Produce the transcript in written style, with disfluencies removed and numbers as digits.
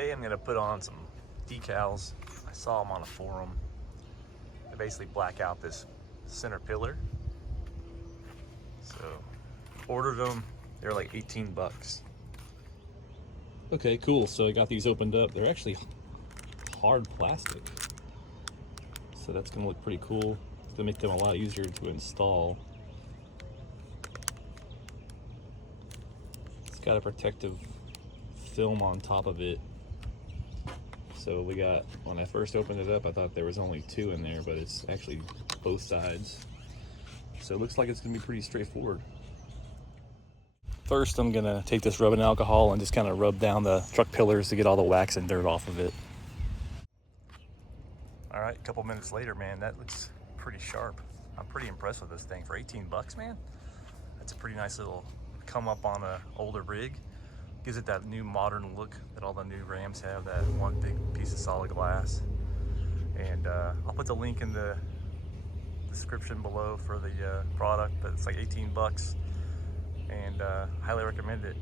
Today I'm gonna put on some decals. I saw them on a forum. They basically black out this center pillar. So ordered them. They're like 18 bucks. Okay, cool. So I got these opened up. They're actually hard plastic. So that's gonna look pretty cool. It's gonna make them a lot easier to install. It's got a protective film on top of it. So we got, when I first opened it up, I thought there was only 2 in there, but it's actually both sides. So it looks like it's gonna be pretty straightforward. First, I'm gonna take this rubbing alcohol and just kind of rub down the truck pillars to get all the wax and dirt off of it. All right, a couple minutes later, man, that looks pretty sharp. I'm pretty impressed with this thing. For 18 bucks, man, that's a pretty nice little come up on an older rig. Gives it that new modern look that all the new Rams have, that one big piece of solid glass. And I'll put the link in the description below for the product, but it's like 18 bucks, and highly recommend it.